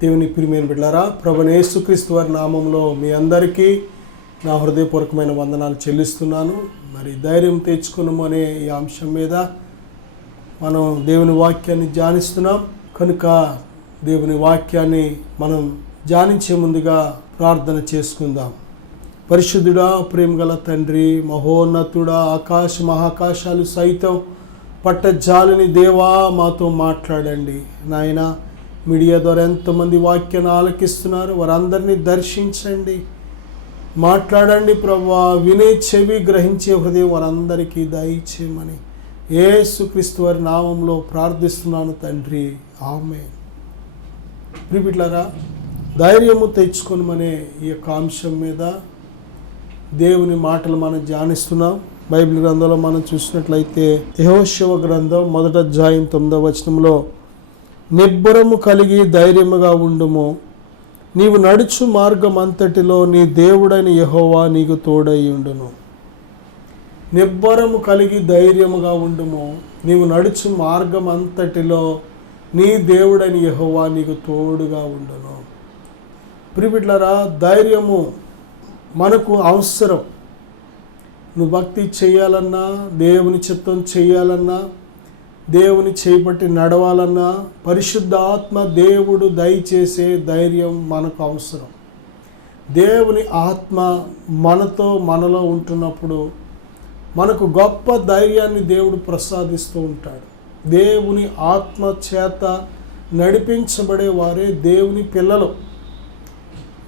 దేవుని ప్రియమైన బిడ్డలారా, ప్రభువైన యేసుక్రీస్తు వారి నామంలో మీ అందరికీ నా హృదయపూర్వకమైన వందనాలు చెల్లిస్తున్నాను. మరి ధైర్యం తెచ్చుకున్నాము అనే ఈ అంశం మీద మనం దేవుని వాక్యాన్ని ధ్యానిస్తున్నాం కనుక దేవుని వాక్యాన్ని మనం ధ్యానించే ముందుగా ప్రార్థన చేసుకుందాం. పరిశుద్ధుడా, ప్రేమగల తండ్రి, మహోన్నతుడా, ఆకాశ మహాకాశాలు సైతం పట్టజాలని దేవా మాతో మాట్లాడండి నాయన. మీడియా ద్వారా ఎంతమంది వాక్యాన్ని ఆలకిస్తున్నారు, వారందరినీ దర్శించండి, మాట్లాడండి ప్రభువా. వినే చెవి, గ్రహించే హృదయం వారందరికీ దయచేయమని యేసుక్రీస్తు వారి నామంలో ప్రార్థిస్తున్నాను తండ్రి, ఆమేన్. ప్రియబిడ్డలారా, ధైర్యము తెచ్చుకొనమనే ఈ యొక్క అంశం మీద దేవుని మాటలు మనం ధ్యానిస్తున్నాం. బైబిల్ గ్రంథంలో మనం చూసినట్లయితే యెహోషువ గ్రంథం 1వ అధ్యాయం 9వ వచనంలో, నిబ్బరము కలిగి ధైర్యముగా ఉండుము, నీవు నడుచు మార్గం అంతటిలో నీ దేవుడైన యెహోవా నీకు తోడై ఉండును. నిబ్బరము కలిగి ధైర్యముగా ఉండుము, నీవు నడుచు మార్గం అంతటిలో నీ దేవుడైన యెహోవా నీకు తోడుగా ఉండును. ప్రియబిడ్డలారా, ధైర్యము మనకు అవసరం. నువ్వు భక్తి చేయాలన్నా, దేవుని చిత్తం చేయాలన్నా, దేవుని చేపట్టి నడవాలన్నా, పరిశుద్ధ ఆత్మ దేవుడు దయచేసే ధైర్యం మనకు అవసరం. దేవుని ఆత్మ మనలో ఉంటున్నప్పుడు మనకు గొప్ప ధైర్యాన్ని దేవుడు ప్రసాదిస్తూ ఉంటాడు. దేవుని ఆత్మ చేత నడిపించబడే వారే దేవుని పిల్లలు.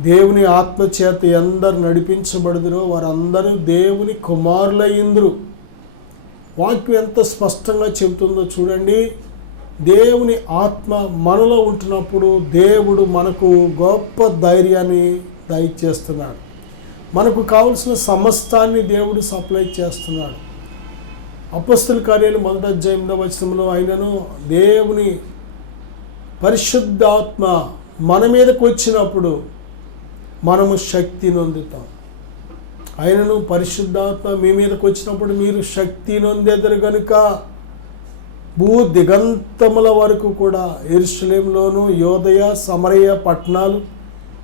దేవుని ఆత్మ చేత ఎందరు నడిపించబడుదురో వారందరూ దేవుని కుమారులయ్యిందురు. వాక్యం ఎంత స్పష్టంగా చెబుతుందో చూడండి. దేవుని ఆత్మ మనలో ఉంటున్నప్పుడు దేవుడు మనకు గొప్ప ధైర్యాన్ని దయచేస్తున్నాడు. మనకు కావలసిన సమస్తాన్ని దేవుడు సప్లై చేస్తున్నాడు. అపొస్తలుల కార్యాలు 1వ అధ్యాయం 8వ వచనంలో, అయినను దేవుని పరిశుద్ధాత్మ మన మీదకు వచ్చినప్పుడు మనము శక్తి నొందుతాం. ఆయనను పరిశుద్ధాత్మ మీ మీదకి వచ్చినప్పుడు మీరు శక్తి నొందెదరు గనుక భూ దిగంతముల వరకు కూడా యెరూషలేములోను, యోదయ, సమరయ పట్టణాలు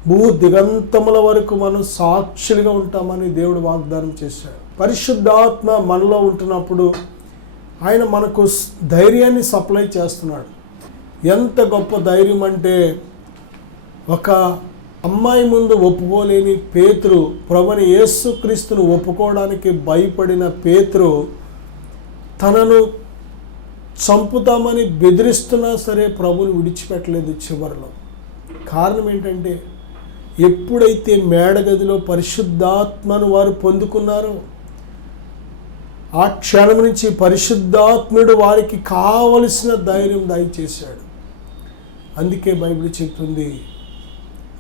భూ దిగంతముల వరకు మనం సాక్షులుగా ఉంటామని దేవుడు వాగ్దానం చేశాడు. పరిశుద్ధాత్మ మనలో ఉంటున్నప్పుడు ఆయన మనకు ధైర్యాన్ని సప్లై చేస్తున్నాడు. ఎంత గొప్ప ధైర్యం అంటే, ఒక అమ్మాయి ముందు ఒప్పుకోలేని పేతురు, ప్రభువైన యేసుక్రీస్తును ఒప్పుకోవడానికి భయపడిన పేతురు తనను చంపుతామని బెదిరిస్తున్నా సరే ప్రభుని విడిచిపెట్టలేదు చివరిలో. కారణం ఏంటంటే, ఎప్పుడైతే మేడగదిలో పరిశుద్ధాత్మను వారు పొందుకున్నారో ఆ క్షణం నుంచి పరిశుద్ధాత్ముడు వారికి కావలసిన ధైర్యం దయచేశాడు. అందుకే బైబిల్ చెప్తుంది,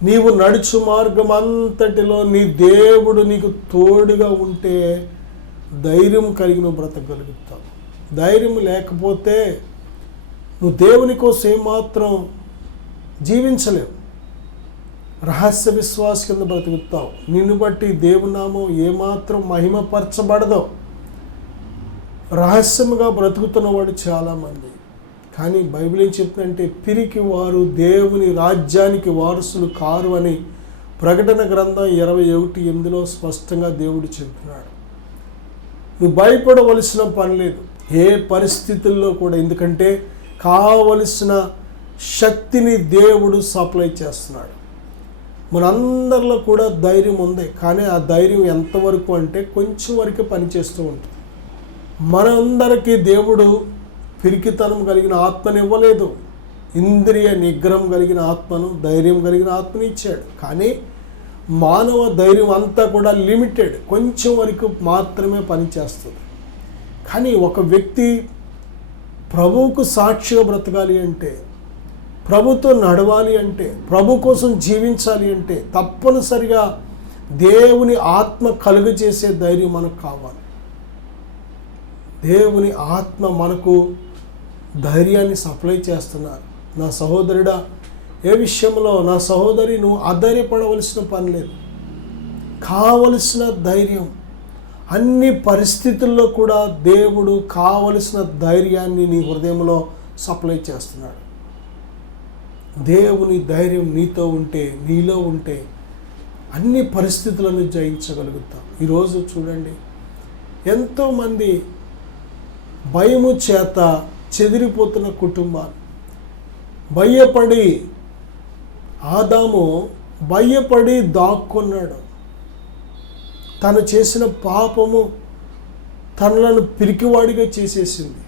నీవు నడుచు మార్గం అంతటిలో నీ దేవుడు నీకు తోడుగా ఉంటే ధైర్యం కలిగి నువ్వు బ్రతకగలుగుతావు. ధైర్యం లేకపోతే నువ్వు దేవుని కోసం ఏమాత్రం జీవించలేవు. రహస్య విశ్వాస కింద బ్రతుకుతావు. నిన్ను బట్టి దేవుని నామం ఏమాత్రం మహిమపరచబడదో. రహస్యముగా బ్రతుకుతున్నవాడు చాలామంది. కానీ బైబిల్ ఏం చెప్తుందంటే, పిరికి వారు దేవుని రాజ్యానికి వారసులు కారు అని ప్రకటన గ్రంథం 21:8 స్పష్టంగా దేవుడు చెప్తున్నాడు. నువ్వు భయపడవలసిన పని లేదు ఏ పరిస్థితుల్లో కూడా. ఎందుకంటే కావలసిన శక్తిని దేవుడు సప్లై చేస్తున్నాడు. మనందరిలో కూడా ధైర్యం ఉంది, కానీ ఆ ధైర్యం ఎంతవరకు అంటే కొంచెం వరకే పనిచేస్తూ ఉంటుంది. మనందరికీ దేవుడు పిరికితనం కలిగిన ఆత్మను ఇవ్వలేదు. ఇంద్రియ నిగ్రహం కలిగిన ఆత్మను, ధైర్యం కలిగిన ఆత్మను ఇచ్చాడు. కానీ మానవ ధైర్యం అంతా కూడా లిమిటెడ్, కొంచెం వరకు మాత్రమే పనిచేస్తుంది. కానీ ఒక వ్యక్తి ప్రభువుకు సాక్షిగా బ్రతకాలి అంటే, ప్రభుతో నడవాలి అంటే, ప్రభు కోసం జీవించాలి అంటే తప్పనిసరిగా దేవుని ఆత్మ కలుగజేసే ధైర్యం మనకు కావాలి. దేవుని ఆత్మ మనకు ధైర్యాన్ని సప్లై చేస్తున్నారు. నా సహోదరుడా, ఏ విషయంలో నా సహోదరి నువ్వు అధైర్యపడవలసిన పని లేదు. కావలసిన ధైర్యం అన్ని పరిస్థితుల్లో కూడా దేవుడు కావలసిన ధైర్యాన్ని నీ హృదయంలో సప్లై చేస్తున్నాడు. దేవుని ధైర్యం నీతో ఉంటే, నీలో ఉంటే అన్ని పరిస్థితులను జయించగలుగుతాం. ఈరోజు చూడండి, ఎంతోమంది భయము చేత చెదిరిపోతున్న కుటుంబాలు, భయపడి ఆదాము భయపడి దాక్కున్నాడు. తను చేసిన పాపము తనలను పిరికివాడిగా చేసేసింది.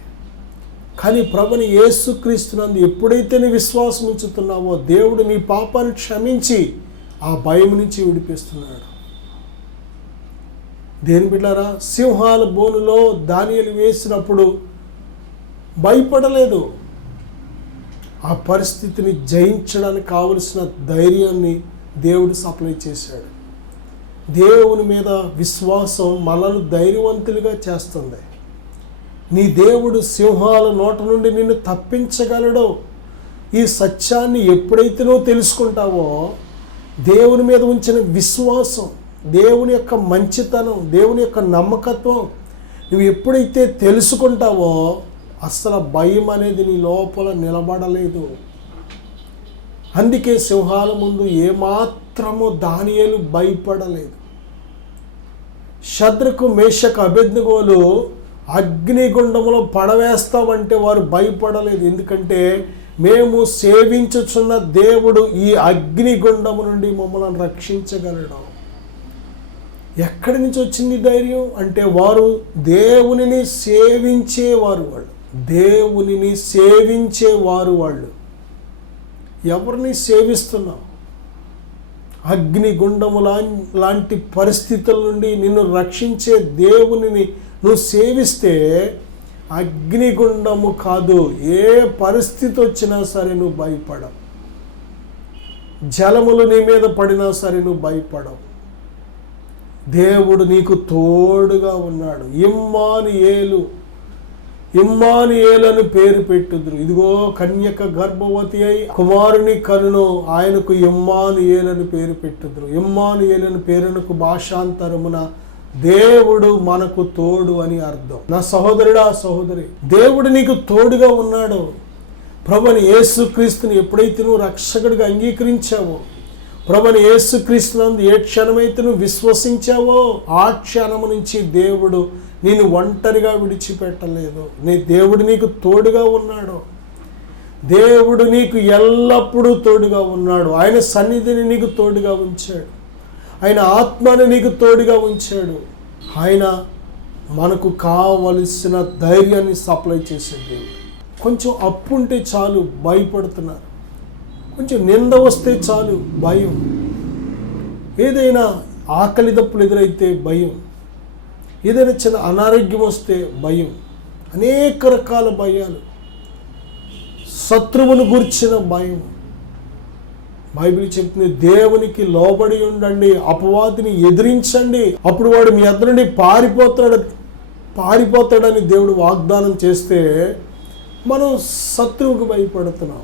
కానీ ప్రభుని యేసుక్రీస్తునందు ఎప్పుడైతే నీ విశ్వాసం ఉంచుతున్నావో దేవుడు నీ పాపాన్ని క్షమించి ఆ భయం నుంచి విడిపిస్తున్నాడు. దేని బిడ్డారా, సింహాల బోనులో దానియేలు వేసినప్పుడు భయపడలేదు. ఆ పరిస్థితిని జయించడానికి కావలసిన ధైర్యాన్ని దేవుడు సప్లై చేశాడు. దేవుని మీద విశ్వాసం మనల్ని ధైర్యవంతులుగా చేస్తుంది. నీ దేవుడు సింహాల నోట నుండి నిన్ను తప్పించగలడో ఈ సత్యాన్ని ఎప్పుడైతే నువ్వు తెలుసుకుంటావో, దేవుని మీద ఉంచిన విశ్వాసం, దేవుని యొక్క మంచితనం, దేవుని యొక్క నమ్మకత్వం నువ్వు ఎప్పుడైతే తెలుసుకుంటావో అసలు భయం అనేది నీ లోపల నిలబడలేదు. అందుకే సింహాల ముందు ఏమాత్రము దానియేలు భయపడలేదు. షద్రకు, మేషకు, అబేద్నెగోలు అగ్నిగుండములో పడవేస్తామంటే వారు భయపడలేదు. ఎందుకంటే మేము సేవించుచున్న దేవుడు ఈ అగ్నిగుండము నుండి మమ్మల్ని రక్షించగలడు. ఎక్కడి నుంచి వచ్చింది ధైర్యం అంటే వారు దేవునిని సేవించేవారు. దేవునిని సేవించేవారు. ఎవరిని సేవిస్తున్నావు? అగ్నిగుండము లాంటి పరిస్థితుల నుండి నిన్ను రక్షించే దేవునిని నువ్వు సేవిస్తే అగ్నిగుండము కాదు, ఏ పరిస్థితి వచ్చినా సరే నువ్వు భయపడవు. జలములు నీ మీద పడినా సరే నువ్వు భయపడవు. దేవుడు నీకు తోడుగా ఉన్నాడు. ఇమ్మానుయేలు, ఇమ్మానుయేలు అని పేరు పెట్టుదురు. ఇదిగో కన్యక గర్భవతి అయి కుమారుని కనును, ఆయనకు ఇమ్మానుయేలు అని పేరు పెట్టుదురు. ఇమ్మానుయేలు అని పేరునకు భాషాంతరమున దేవుడు మనకు తోడు అని అర్థం. నా సహోదరుడా, సహోదరి, దేవుడు నీకు తోడుగా ఉన్నాడు. ప్రభుని యేసుక్రీస్తుని ఎప్పుడైతే నువ్వు రక్షకుడిగా అంగీకరించావో, ప్రభుని యేసుక్రీస్తునందు ఏ క్షణమైతే నువ్వు విశ్వసించావో ఆ క్షణము నుంచి దేవుడు నేను ఒంటరిగా విడిచిపెట్టలేదు. నీ దేవుడు నీకు తోడుగా ఉన్నాడు. దేవుడు నీకు ఎల్లప్పుడూ తోడుగా ఉన్నాడు. ఆయన సన్నిధిని నీకు తోడుగా ఉంచాడు. ఆయన ఆత్మని నీకు తోడుగా ఉంచాడు. ఆయన మనకు కావలసిన ధైర్యాన్ని సప్లై చేసే దేవుడు. కొంచెం అప్పు ఉంటే చాలు భయపడుతున్నారు. కొంచెం నింద వస్తే చాలు భయం. ఏదైనా ఆకలి దప్పులు ఎదురైతే భయం. ఏదైనా చిన్న అనారోగ్యం వస్తే భయం. అనేక రకాల భయాలు. శత్రువును గుర్చిన భయం. బైబిల్ చెప్తుంది, దేవునికి లోబడి ఉండండి, అపవాదిని ఎదిరించండి, అప్పుడు వాడు మీ ఎదురు నుండి పారిపోతాడని దేవుడు వాగ్దానం చేస్తే మనం శత్రువుకు భయపడుతున్నాం.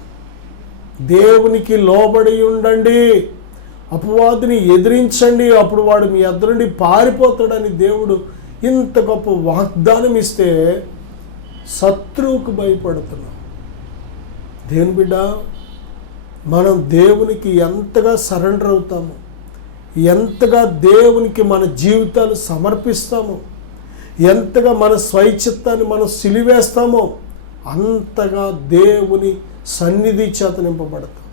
దేవునికి లోబడి ఉండండి, అపవాదిని ఎదిరించండి, అప్పుడు వాడు మీ ఎదురు నుండి పారిపోతాడని దేవుడు ఇంత గొప్ప వాగ్దానం ఇస్తే శత్రువుకు భయపడుతున్నాం. దేవుని బిడ్డ, మనం దేవునికి ఎంతగా సరెండర్ అవుతామో, ఎంతగా దేవునికి మన జీవితాలు సమర్పిస్తామో, ఎంతగా మన స్వైచిత్తాన్ని మనం సిలివేస్తామో అంతగా దేవుని సన్నిధి చేత నింపబడతాం.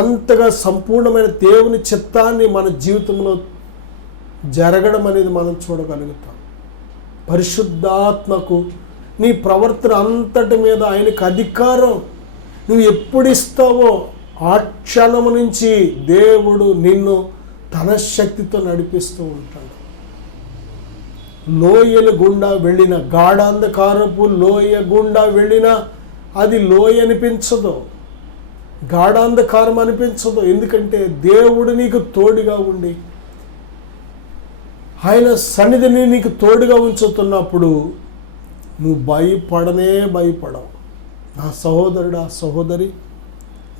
అంతగా సంపూర్ణమైన దేవుని చిత్తాన్ని మన జీవితంలో జరగడం అనేది మనం చూడగలుగుతాం. పరిశుద్ధాత్మకు నీ ప్రవర్తన అంతటి మీద ఆయనకు అధికారం నువ్వు ఎప్పుడు ఇస్తావో ఆ క్షణము నుంచి దేవుడు నిన్ను తన శక్తితో నడిపిస్తూ ఉంటాడు. లోయల గుండా వెళ్ళిన, గాఢాంధకారపు లోయ గుండా వెళ్ళినా అది లోయ అనిపించదు, గాఢాంధకారం అనిపించదు. ఎందుకంటే దేవుడు నీకు తోడుగా ఉండి ఆయన సన్నిధిని నీకు తోడుగా ఉంచుతున్నప్పుడు నువ్వు భయపడవు. నా సహోదరుడా, సహోదరి,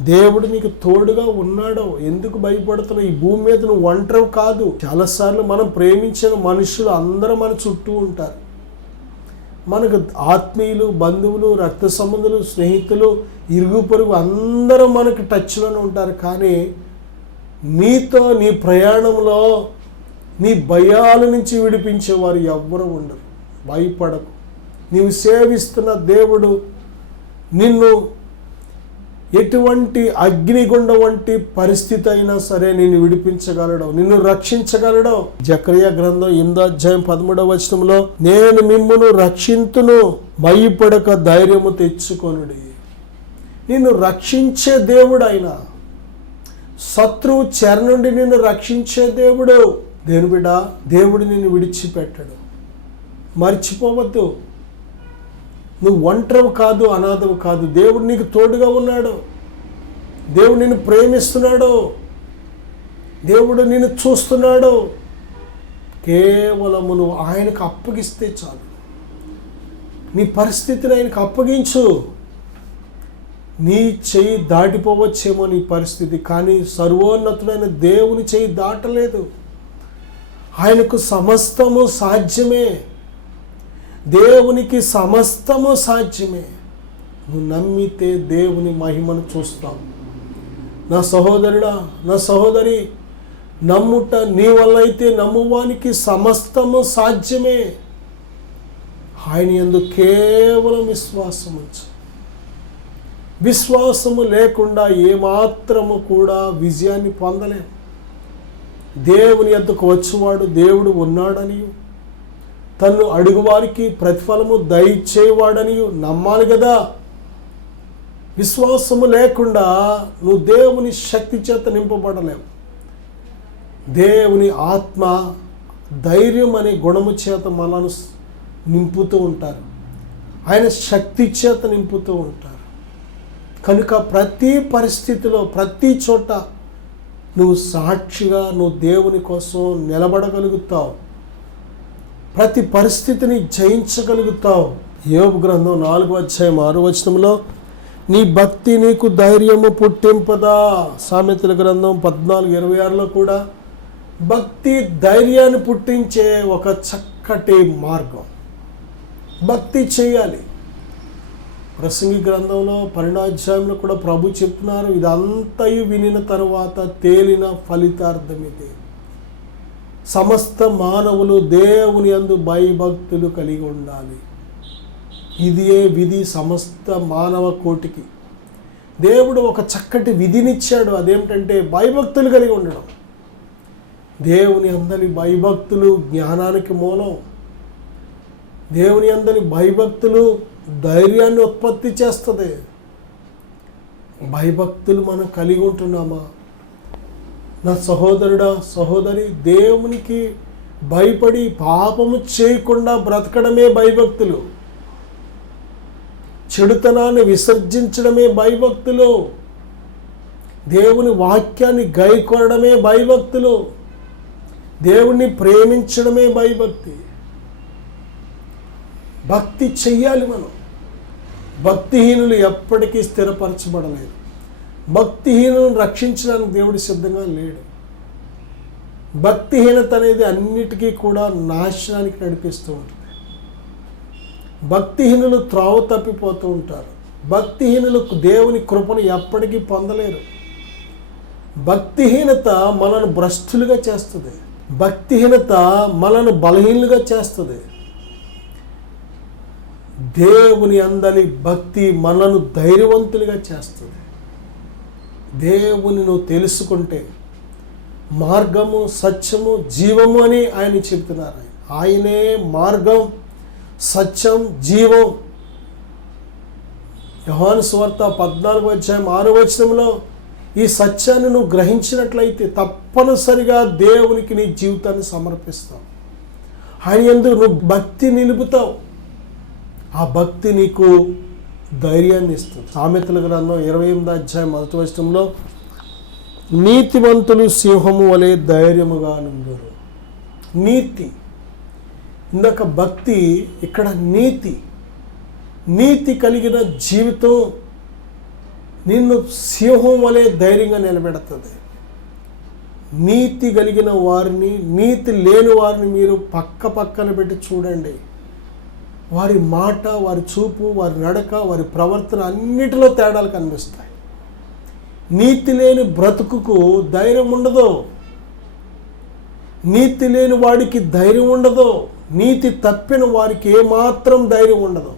దేవుడు నీకు తోడుగా ఉన్నాడో ఎందుకు భయపడుతున్నావు? ఈ భూమి మీద నువ్వు ఒంటరి కాదు. చాలాసార్లు మనం ప్రేమించిన మనుషులు అందరూ మన చుట్టూ ఉంటారు. మనకు ఆత్మీయులు, బంధువులు, రక్త సంబంధులు, స్నేహితులు, ఇరుగు పొరుగు అందరూ మనకు టచ్లోనే ఉంటారు. కానీ నీతో నీ ప్రయాణంలో నీ భయాల నుంచి విడిపించేవారు ఎవ్వరూ ఉండరు. భయపడకు. నీవు సేవిస్తున్న దేవుడు నిన్ను ఎటువంటి అగ్నిగుండం వంటి పరిస్థితి అయినా సరే నిన్ను విడిపించగలడు, నిన్ను రక్షించగలడు. జకర్యా గ్రంథం 8వ అధ్యాయం 13వ వచనంలో, నేను మిమ్మును రక్షింతును, భయపడక ధైర్యము తెచ్చుకొనుడి. నిన్ను రక్షించే దేవుడు ఆయన. శత్రువు చెర నుండి నిన్ను రక్షించే దేవుడు. దేవుని బిడ్డ, దేవుడు నిన్ను విడిచిపెట్టడు. మర్చిపోవద్దు, నువ్వు ఒంటరివి కాదు, అనాథవు కాదు. దేవుడు నీకు తోడుగా ఉన్నాడు. దేవుడు నిన్ను ప్రేమిస్తున్నాడు. దేవుడు నిన్ను చూస్తున్నాడు. కేవలము నువ్వు ఆయనకు అప్పగిస్తే చాలు. నీ పరిస్థితిని ఆయనకు అప్పగించు. నీ చెయ్యి దాటిపోవచ్చేమో నీ పరిస్థితి, కానీ సర్వోన్నతుడైన దేవుని చెయ్యి దాటలేదు. ఆయనకు సమస్తము సాధ్యమే. దేవునికి సమస్తము సాధ్యమే. నువ్వు నమ్మితే దేవుని మహిమను చూస్తావు. నా సహోదరుడా, నా సహోదరి, నమ్ముట నీ వల్ల అయితే నమ్మువానికి సమస్తము సాధ్యమే. ఆయన యందు కేవలం విశ్వాసం ఉంచు. విశ్వాసము లేకుండా ఏమాత్రము కూడా విజయాన్ని పొందలేము. దేవుని యొద్దకు వచ్చేవాడు దేవుడు ఉన్నాడని, తన్ను అడుగువారికి ప్రతిఫలము దయచేవాడని నమ్మాలి కదా. విశ్వాసము లేకుండా నువ్వు దేవుని శక్తి చేత నింపబడలేవు. దేవుని ఆత్మ ధైర్యం అనే గుణము చేత మనను నింపుతూ ఉంటారు. ఆయన శక్తి చేత నింపుతూ ఉంటారు. కనుక ప్రతి పరిస్థితిలో, ప్రతి చోట నువ్వు సాక్షిగా నువ్వు దేవుని కోసం నిలబడగలుగుతావు. ప్రతి పరిస్థితిని జయించగలుగుతావు. యోబు గ్రంథం 4వ అధ్యాయం 6వ వచనంలో, నీ భక్తి నీకు ధైర్యము పుట్టింపదా. సామెతల గ్రంథం 14:26లో కూడా భక్తి ధైర్యాన్ని పుట్టించే ఒక చక్కటి మార్గం. భక్తి చేయాలి. ప్రసంగి గ్రంథంలో 12వ అధ్యాయంలో కూడా ప్రభు చెప్తున్నారు, ఇదంతయు వినిన తరువాత తేలిన ఫలితార్థం ఇది. సమస్త మానవులు దేవుని యందు భయభక్తులు కలిగి ఉండాలి. ఇదే విధి సమస్త మానవ కోటికి. దేవుడు ఒక చక్కటి విధినిచ్చాడు. అదేమిటంటే భయభక్తులు కలిగి ఉండడం. దేవుని అందరి భయభక్తులు జ్ఞానానికి మూలం. దేవుని అందరి భయభక్తులు ధైర్యాన్ని ఉత్పత్తి చేస్తుంది. భయభక్తులు మనం కలిగి ఉంటున్నామా? నా సహోదరుడా, సహోదరి, దేవునికి భయపడి పాపము చేయకుండా బ్రతకడమే భయభక్తులు. చెడుతనాన్ని విసర్జించడమే భయభక్తులు. దేవుని వాక్యాన్ని గైకొనడమే భయభక్తులు. దేవుణ్ణి ప్రేమించడమే భయభక్తి. భక్తి చెయ్యాలి మనం. భక్తిహీనులు ఎప్పటికీ స్థిరపరచబడలేదు. భక్తిహీనులను రక్షించడానికి దేవుడు సిద్ధంగా లేడు. భక్తిహీనత అనేది అన్నిటికీ కూడా నాశనానికి నడిపిస్తూ ఉంటుంది. భక్తిహీనులు త్రోవ తప్పిపోతూ ఉంటారు. భక్తిహీనులు దేవుని కృపను ఎప్పటికీ పొందలేరు. భక్తిహీనత మనను భ్రష్టులుగా చేస్తుంది. భక్తిహీనత మనను బలహీనులుగా చేస్తుంది. దేవుని అందలి భక్తి మనను ధైర్యవంతులుగా చేస్తుంది. దేవుని నువ్వు తెలుసుకుంటే మార్గము, సత్యము, జీవము అని ఆయన చెప్తున్నారు. ఆయనే మార్గం, సత్యం, జీవం. యోహాను సువార్త 14వ అధ్యాయం 6వ వచనంలో ఈ సత్యాన్ని నువ్వు గ్రహించినట్లయితే తప్పనిసరిగా దేవునికి నీ జీవితాన్ని సమర్పిస్తావు. ఆయన యందు నువ్వు భక్తి నిలుపుతావు. ఆ భక్తి నీకు ధైర్యాన్ని ఇస్తుంది. సామెతల గ్రంథం 28వ అధ్యాయం 1వ వచనంలో, నీతివంతులు సింహము వలె ధైర్యముగా నుండురు. నీతి, ఇందాక భక్తి, ఇక్కడ నీతి. నీతి కలిగిన జీవితం నిన్ను సింహం వలె ధైర్యంగా నిలబెడుతుంది. నీతి కలిగిన వారిని, నీతి లేని వారిని మీరు పక్కన పెట్టి చూడండి. వారి మాట, వారి చూపు, వారి నడక, వారి ప్రవర్తన అన్నిటిలో తేడాలు కనిపిస్తాయి. నీతి లేని బ్రతుకుకు ధైర్యం ఉండదు. నీతి లేని వాడికి ధైర్యం ఉండదు. నీతి తప్పిన వారికి ఏమాత్రం ధైర్యం ఉండదు.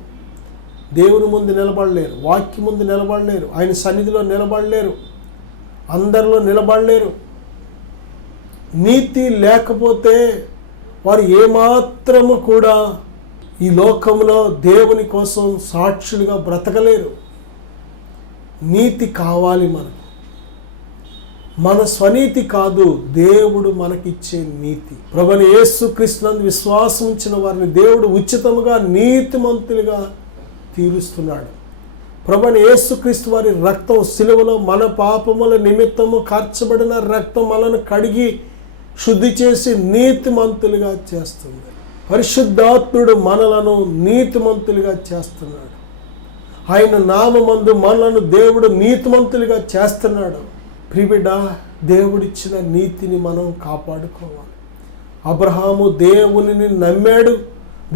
దేవుని ముందు నిలబడలేరు, వాక్యం ముందు నిలబడలేరు, ఆయన సన్నిధిలో నిలబడలేరు, అందరిలో నిలబడలేరు. నీతి లేకపోతే వారు ఏమాత్రము కూడా ఈ లోకంలో దేవుని కోసం సాక్షులుగా బ్రతకలేరు. నీతి కావాలి మనకు. మన స్వనీతి కాదు, దేవుడు మనకిచ్చే నీతి. ప్రభువైన యేసుక్రీస్తునందు విశ్వాసం ఉంచిన వారిని దేవుడు ఉచితముగా నీతిమంతులుగా తీరుస్తున్నాడు. ప్రభువైన యేసుక్రీస్తు వారి రక్తం సిలువలో మన పాపముల నిమిత్తము కార్చబడిన రక్తం మనను కడిగి శుద్ధి చేసి నీతిమంతులుగా చేస్తుంది. పరిశుద్ధాత్ముడు మనలను నీతిమంతులుగా చేస్తున్నాడు. ఆయన నామమందు మనలను దేవుడు నీతిమంతులుగా చేస్తున్నాడు. ప్రియబిడ్డ, దేవుడిచ్చిన నీతిని మనం కాపాడుకోవాలి. అబ్రహాము దేవునిని నమ్మాడు,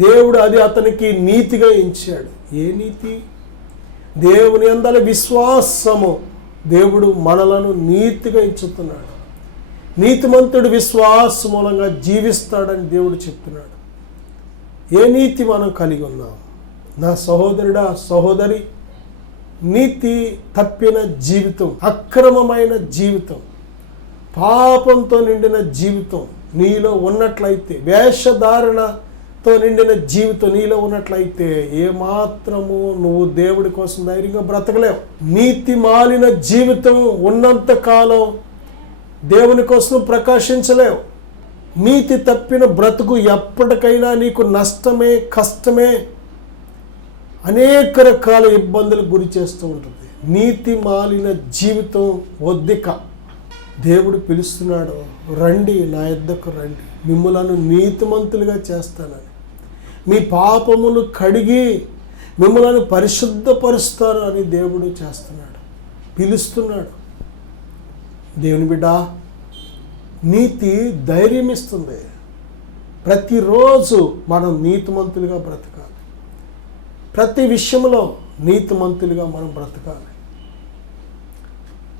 దేవుడు అది అతనికి నీతిగా ఎంచాడు. ఏ నీతి? దేవుని యందలి విశ్వాసము. దేవుడు మనలను నీతిగా ఎంచుతున్నాడు. నీతిమంతుడు విశ్వాస మూలంగా జీవిస్తాడని దేవుడు చెప్తున్నాడు. ఏ నీతి మనం కలిగి ఉన్నాం? నా సహోదరుడా, సహోదరి, నీతి తప్పిన జీవితం, అక్రమమైన జీవితం, పాపంతో నిండిన జీవితం నీలో ఉన్నట్లయితే, వేషధారణతో నిండిన జీవితం నీలో ఉన్నట్లయితే ఏమాత్రము నువ్వు దేవుడి కోసం ధైర్యంగా బ్రతకలేవు. నీతి మాలిన జీవితం ఉన్నంతకాలం దేవుని కోసం ప్రకాశించలేవు. నీతి తప్పిన బ్రతుకు ఎప్పటికైనా నీకు నష్టమే, కష్టమే, అనేక రకాల ఇబ్బందులకు గురి చేస్తూ ఉంటుంది. నీతి మాలిన జీవితం వద్దిక. దేవుడు పిలుస్తున్నాడు, రండి నా యొద్దకు రండి, మిమ్ములను నీతిమంతులుగా చేస్తానని. మీ పాపములు కడిగి మిమ్మల్ని పరిశుద్ధపరుస్తాను అని దేవుడు చేస్తున్నాడు, పిలుస్తున్నాడు. దేవుని బిడ్డ, నీతి ధైర్యం ఇస్తుంది. ప్రతిరోజు మనం నీతిమంతులుగా బ్రతకాలి. ప్రతి విషయంలో నీతిమంతులుగా మనం బ్రతకాలి.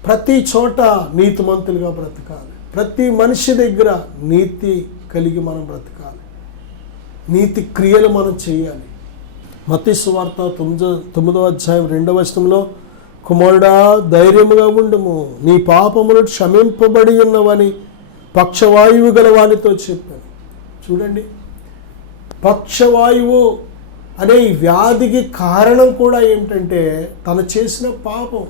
ప్రతి చోట నీతిమంతులుగా బ్రతకాలి. ప్రతి మనిషి దగ్గర నీతి కలిగి మనం బ్రతకాలి. నీతి క్రియలు మనం చేయాలి. మత్తయి సువార్త 9వ అధ్యాయం 2వ వచనంలో, కుమారుడా ధైర్యముగా ఉండుము, నీ పాపములు క్షమింపబడి ఉన్నవని పక్షవాయువు గల వానితో చెప్పాను. చూడండి, పక్షవాయువు అనే ఈ వ్యాధికి కారణం కూడా ఏమిటంటే తను చేసిన పాపం.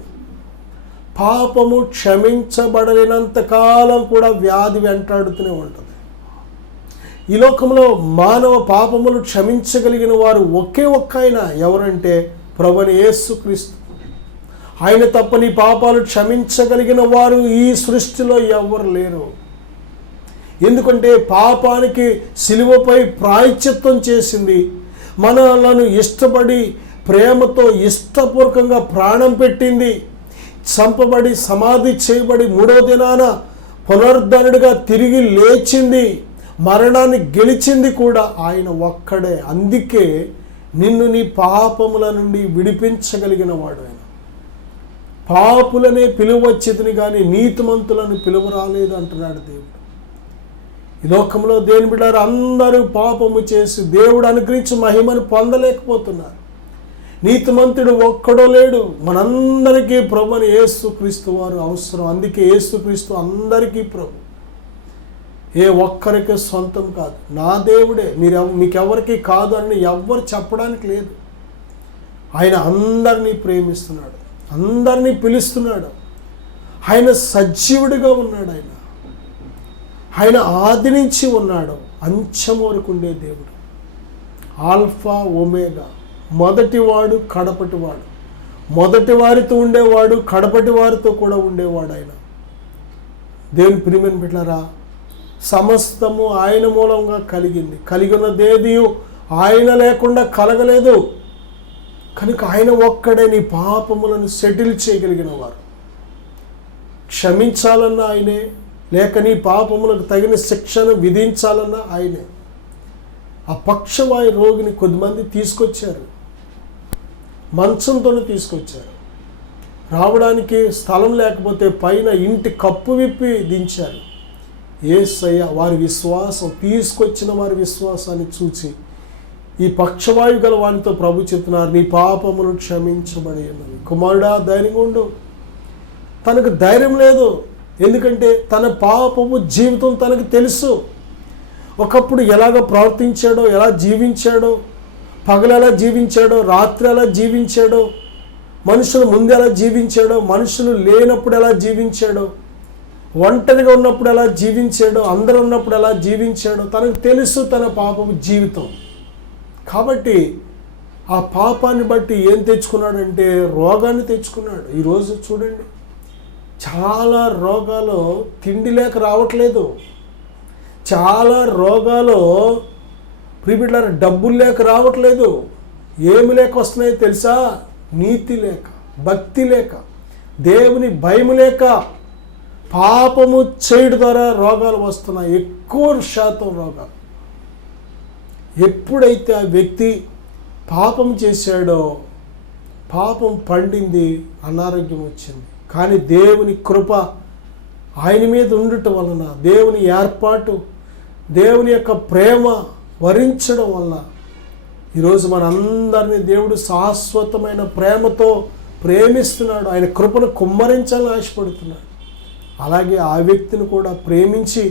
పాపము క్షమించబడలేనంత కాలం కూడా వ్యాధి వెంటాడుతూనే ఉంటుంది. ఈ లోకంలో మానవ పాపములు క్షమించగలిగిన వారు ఒకే ఒక్క ఆయన ఎవరంటే ప్రభువైన యేసుక్రీస్తు. ఆయన తప్ప నీ పాపాలు క్షమించగలిగిన వారు ఈ సృష్టిలో ఎవరు లేరు. ఎందుకంటే పాపానికి సిలువపై ప్రాయశ్చిత్తం చేసింది, మనలను ఇష్టపడి ప్రేమతో ఇష్టపూర్వకంగా ప్రాణం పెట్టింది, చంపబడి సమాధి చేయబడి 3వ దినాన పునరుద్ధరణుడిగా తిరిగి లేచింది, మరణాన్ని గెలిచింది కూడా ఆయన ఒక్కడే. అందుకే నిన్ను నీ పాపముల నుండి విడిపించగలిగిన వాడు ఆయన. పాపులనే పిలువచ్చేదని కానీ నీతిమంతులను పిలువ రాలేదు అంటున్నాడు దేవుడు. ఈ లోకంలో దేని బిడ్డారు అందరూ పాపము చేసి దేవుడు అనుగ్రహించి మహిమను పొందలేకపోతున్నారు. నీతిమంతుడు ఒక్కడో లేడు. మనందరికీ ప్రభువైన యేసుక్రీస్తు వారు అవసరం. అందుకే యేసుక్రీస్తు అందరికీ ప్రభు, ఏ ఒక్కరికి సొంతం కాదు. నా దేవుడే, మీకెవరికి కాదు అని ఎవ్వరు చెప్పడానికి లేదు. ఆయన అందరినీ ప్రేమిస్తున్నాడు, అందరినీ పిలుస్తున్నాడు. ఆయన సజీవుడిగా ఉన్నాడు. ఆయన ఆది నుంచి ఉన్నాడు, అంచెం వరకు ఉండే దేవుడు. ఆల్ఫా ఒమేగా, మొదటివాడు కడపటివాడు. మొదటి వారితో ఉండేవాడు, కడపటి వారితో కూడా ఉండేవాడు ఆయన. దేవుని ప్రియమైన బిడ్డలారా, సమస్తము ఆయన మూలంగా కలిగింది. కలిగినదేది ఆయన లేకుండా కలగలేదు. కనుక ఆయన ఒక్కడే నీ పాపములను సెటిల్ చేయగలిగిన వారు. క్షమించాలన్నా ఆయనే, లేక నీ పాపములకు తగిన శిక్షను విధించాలన్నా ఆయనే. ఆ పక్షవాయు రోగిని కొద్దిమంది తీసుకొచ్చారు, మంచంతోనే తీసుకొచ్చారు. రావడానికి స్థలం లేకపోతే పైన ఇంటి కప్పు విప్పి దించారు. యేసయ్య వారి విశ్వాసం, తీసుకొచ్చిన వారి విశ్వాసాన్ని చూచి ఈ పక్షవాయు గల వానితో ప్రభు చెప్తున్నారు, నీ పాపములు క్షమించబడి ఉన్నవి. కుమారుడా, ధైర్యంగా ఉండు. తనకు ధైర్యం లేదు, ఎందుకంటే తన పాపము జీవితం తనకు తెలుసు. ఒకప్పుడు ఎలాగ ప్రవర్తించాడో, ఎలా జీవించాడో, పగలు ఎలా జీవించాడో, రాత్రి ఎలా జీవించాడో, మనుషులు ముందు ఎలా జీవించాడో, మనుషులు లేనప్పుడు ఎలా జీవించాడో, ఒంటరిగా ఉన్నప్పుడు ఎలా జీవించాడో, అందరూ ఉన్నప్పుడు ఎలా జీవించాడో తనకు తెలుసు తన పాపము జీవితం. కాబట్టి ఆ పాపాన్ని బట్టి ఏం తెచ్చుకున్నాడంటే రోగాన్ని తెచ్చుకున్నాడు. ఈరోజు చూడండి, చాలా రోగాలు తిండి లేక రావట్లేదు, చాలా రోగాలు ప్రిబిడ్ల డబ్బులు లేక రావట్లేదు. ఏమి లేక వస్తున్నాయో తెలుసా? నీతి లేక, భక్తి లేక, దేవుని భయం లేక, పాపము చేయడం ద్వారా రోగాలు వస్తున్నాయి. ఎక్కువ శాతం రోగాలు. ఎప్పుడైతే ఆ వ్యక్తి పాపం చేశాడో, పాపం పండింది, అనారోగ్యం వచ్చింది. కానీ దేవుని కృప ఆయన మీద ఉండటం వలన, దేవుని ఏర్పాటు, దేవుని యొక్క ప్రేమ వరించడం వలన ఈరోజు మనందరినీ దేవుడు శాశ్వతమైన ప్రేమతో ప్రేమిస్తున్నాడు. ఆయన కృపను కుమ్మరించాలని ఆశపడుతున్నాడు. అలాగే ఆ వ్యక్తిని కూడా ప్రేమించి,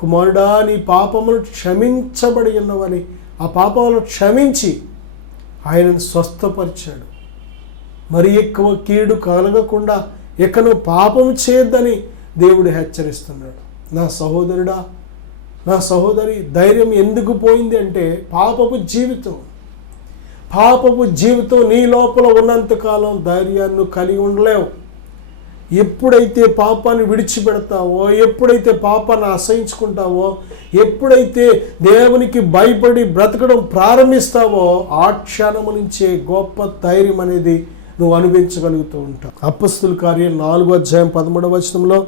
కుమారుడా, నీ పాపములు క్షమించబడి ఉన్నవని ఆ పాపములను క్షమించి ఆయనను స్వస్థపరిచాడు. మరి ఎక్కువ కీడు కలగకుండా ఇక నువ్వు పాపం చేయొద్దని దేవుడు హెచ్చరిస్తున్నాడు. నా సహోదరుడా, నా సహోదరి, ధైర్యం ఎందుకు పోయింది అంటే పాపపు జీవితం. పాపపు జీవితం నీ లోపల ఉన్నంతకాలం ధైర్యాన్ని కలిగి ఉండలేవు. ఎప్పుడైతే పాపాన్ని విడిచిపెడతావో, ఎప్పుడైతే పాపాన్ని అసహించుకుంటావో, ఎప్పుడైతే దేవునికి భయపడి బ్రతకడం ప్రారంభిస్తావో, ఆ క్షణము నుంచే గొప్ప ధైర్యం అనేది నువ్వు అనుభవించగలుగుతూ ఉంటావు. అపొస్తలుల కార్యం 4:13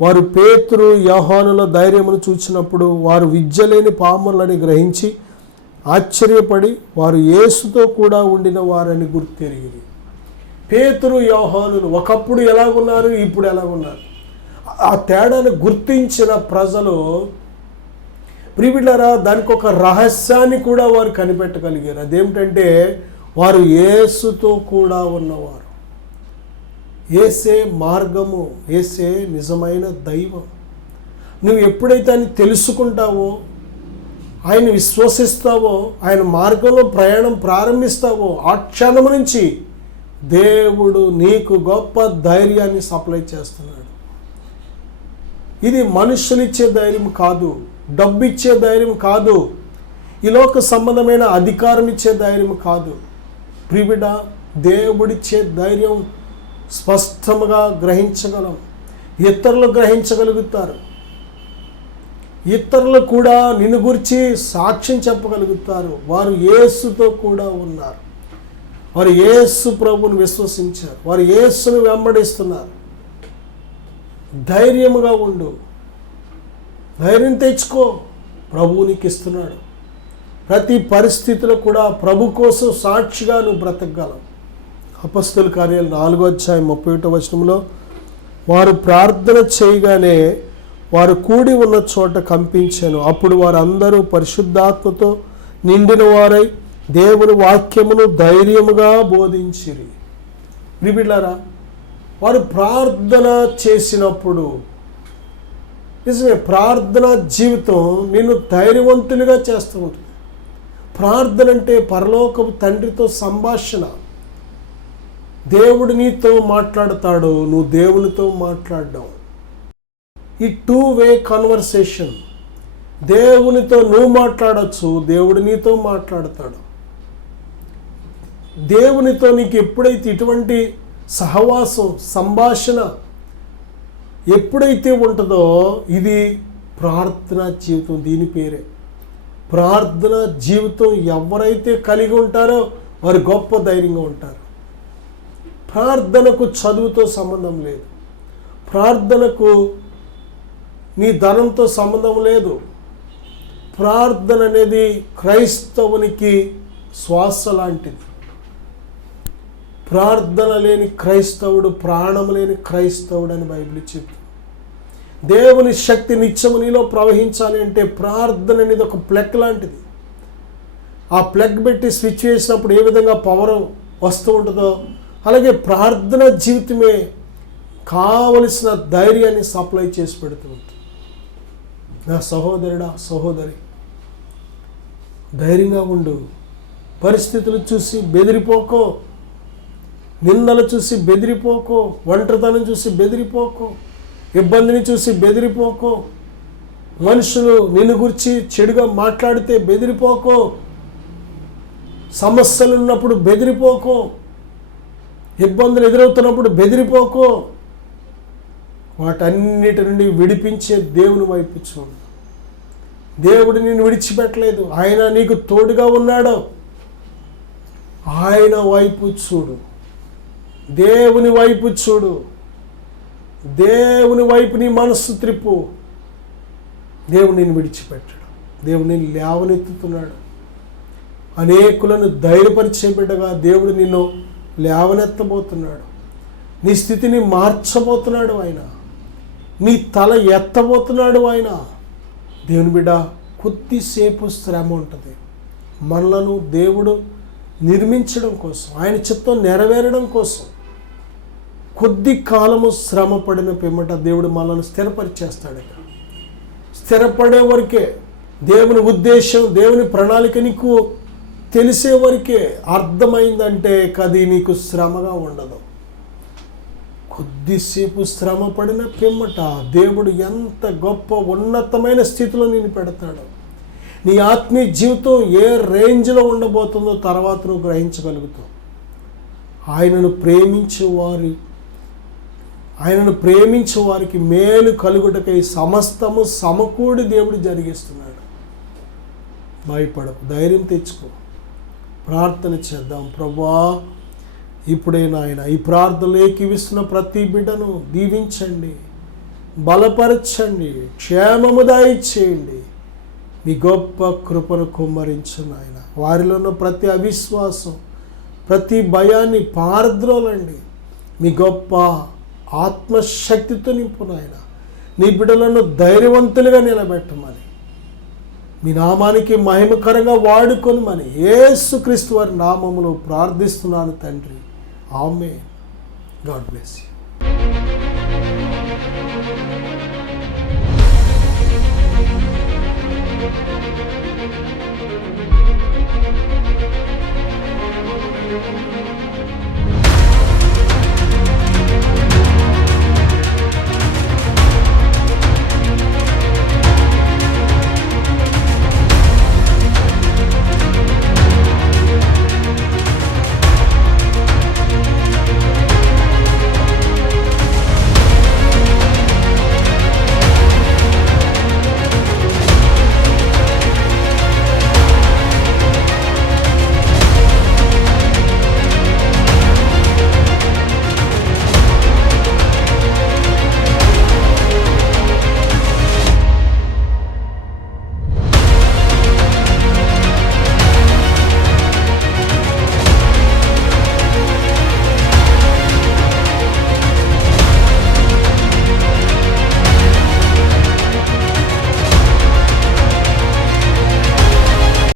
వారు పేతురు యోహానుల ధైర్యమును చూచినప్పుడు వారు విద్యలేని పామరులని గ్రహించి ఆశ్చర్యపడి వారు యేసుతో కూడా ఉండిన వారని గుర్తెరిగిరి. పేతురు యోహానులు ఒకప్పుడు ఎలాగున్నారు, ఇప్పుడు ఎలాగున్నారు, ఆ తేడాను గుర్తించిన ప్రజలు ప్రియులారా దానికి ఒక రహస్యాన్ని కూడా వారు కనిపెట్టగలిగారు. అదేమిటంటే వారు యేసుతో కూడా ఉన్నవారు. యేసే మార్గము, యేసే నిజమైన దైవం. నువ్వు ఎప్పుడైతే ఆయన తెలుసుకుంటావో, ఆయన విశ్వసిస్తావో, ఆయన మార్గంలో ప్రయాణం ప్రారంభిస్తావో, ఆ క్షణం నుంచి దేవుడు నీకు గొప్ప ధైర్యాన్ని సప్లై చేస్తున్నాడు. ఇది మనుషులిచ్చే ధైర్యం కాదు, డబ్బు ఇచ్చే ధైర్యం కాదు, ఈ లోక సంబంధమైన అధికారం ఇచ్చే ధైర్యం కాదు. ప్రియుడ, దేవుడిచ్చే ధైర్యం స్పష్టంగా గ్రహించగలం. ఇతరులు గ్రహించగలుగుతారు, ఇతరులు కూడా నిన్ను గురించి సాక్ష్యం చెప్పగలుగుతారు. వారు యేసుతో కూడా ఉన్నారు, వారు యేసు ప్రభువుని విశ్వసించారు, వారు యేసును వెంబడిస్తున్నారు. ధైర్యముగా ఉండు, ధైర్యం తెచ్చుకో. ప్రభువు నీకు ఇస్తున్నాడు. ప్రతి పరిస్థితిలో కూడా ప్రభు కోసం సాక్షిగా నువ్వు బ్రతకగలవు. అపొస్తలుల కార్యాలు 4:31 వారు ప్రార్థన చేయగానే వారు కూడి ఉన్న చోట కంపించాను. అప్పుడు వారందరూ పరిశుద్ధాత్మతో నిండిన వారై దేవుని వాక్యమును ధైర్యముగా బోధించిరి. ప్రియులారా, వారు ప్రార్థన చేసినప్పుడు నిజమే, ప్రార్థన జీవితం నిన్ను ధైర్యవంతులుగా చేస్తూ ఉంటుంది. ప్రార్థన అంటే పరలోకపు తండ్రితో సంభాషణ. దేవుడు నీతో మాట్లాడతాడు, నువ్వు దేవునితో మాట్లాడడం. ఈ 2-way కన్వర్సేషన్. దేవునితో నువ్వు మాట్లాడచ్చు, దేవుడు నీతో మాట్లాడతాడు. దేవునితో నీకు ఎప్పుడైతే ఇటువంటి సహవాసం, సంభాషణ ఎప్పుడైతే ఉంటుందో, ఇది ప్రార్థనా జీవితం. దీని పేరే ప్రార్థనా జీవితం. ఎవరైతే కలిగి ఉంటారో వారు గొప్ప ధైర్యంగా ఉంటారు. ప్రార్థనకు చదువుతో సంబంధం లేదు, ప్రార్థనకు నీ ధనంతో సంబంధం లేదు, ప్రార్థన అనేది క్రైస్తవునికి శ్వాస లాంటిది. ప్రార్థన లేని క్రైస్తవుడు ప్రాణం లేని క్రైస్తవుడు అని బైబిల్ చెప్తుంది. దేవుని శక్తి నిత్యము నీలో ప్రవహించాలి అంటే ప్రార్థన అనేది ఒక ప్లగ్ లాంటిది. ఆ ప్లగ్ పెట్టి స్విచ్ చేసినప్పుడు ఏ విధంగా పవర్ వస్తూ ఉంటుందో అలాగే ప్రార్థన జీవితమే కావలసిన ధైర్యాన్ని సప్లై చేసి పెడుతూ ఉంటుంది. నా సహోదరుడా, సహోదరి, ధైర్యంగా ఉండు. పరిస్థితులు చూసి బెదిరిపోకో, నిందలు చూసి బెదిరిపోకో, ఒంటరితనం చూసి బెదిరిపోకో, ఇబ్బందిని చూసి బెదిరిపోకో, మనుషులు నిన్ను గురించి చెడుగా మాట్లాడితే బెదిరిపోకో, సమస్యలు ఉన్నప్పుడు బెదిరిపోకో, ఇబ్బందులు ఎదురవుతున్నప్పుడు బెదిరిపోకో. వాటన్నిటి నుండి విడిపించే దేవుని వైపు చూడు. దేవుడు నిన్ను విడిచిపెట్టలేదు, ఆయన నీకు తోడుగా ఉన్నాడు. ఆయన వైపు చూడు, దేవుని వైపు చూడు, దేవుని వైపు నీ మనస్సు త్రిప్పు. దేవుడు నిన్ను విడిచిపెట్టాడు, దేవుడు నిన్ను లేవనెత్తుతున్నాడు. అనేకులను ధైర్యపరిచే బిడ్డగా దేవుడు నిన్ను లేవనెత్తబోతున్నాడు. నీ స్థితిని మార్చబోతున్నాడు ఆయన, నీ తల ఎత్తబోతున్నాడు ఆయన. దేవుని బిడ్డ, కొద్దిసేపు శ్రమ ఉంటుంది. మనలను దేవుడు నిర్మించడం కోసం, ఆయన చిత్తం నెరవేరడం కోసం కొద్ది కాలము శ్రమ పడిన పిమ్మట దేవుడు మనల్ని స్థిరపరిచేస్తాడు. స్థిరపడే వరకే దేవుని ఉద్దేశం, దేవుని ప్రణాళిక నీకు తెలిసే వరకే, అర్థమైందంటే అది నీకు శ్రమగా ఉండదు. కొద్దిసేపు శ్రమ పడిన పిమ్మట దేవుడు ఎంత గొప్ప ఉన్నతమైన స్థితిలో నేను పెడతాడు. నీ ఆత్మీయ జీవితం ఏ రేంజ్లో ఉండబోతుందో తర్వాత నువ్వు గ్రహించగలుగుతావు. ఆయనను ప్రేమించే వారికి మేలు కలుగుటకై సమస్తము సమకూడి దేవుడు జరిగిస్తున్నాడు. భయపడకు, ధైర్యం తెచ్చుకో, ప్రార్థన చేద్దాం. ప్రభువా, ఇప్పుడే నాయన ఈ ప్రార్థనలు ఏకీవిస్తున్న ప్రతి బిడ్డను దీవించండి, బలపరచండి, క్షేమము దయచేయండి. మీ గొప్ప కృపను కుమ్మరించు నాయన. వారిలో ఉన్న ప్రతి అవిశ్వాసం, ప్రతి భయాన్ని పారద్రోలండి. మీ గొప్ప ఆత్మశక్తితో నింపు నాయన. నీ బిడ్డలను ధైర్యవంతులుగా నిలబెట్టమని, మీ నామానికి మహిమకరంగా వాడుకొనమని యేసుక్రీస్తు వారి నామములో ప్రార్థిస్తున్నాను తండ్రి. ఆమేన్. God bless you.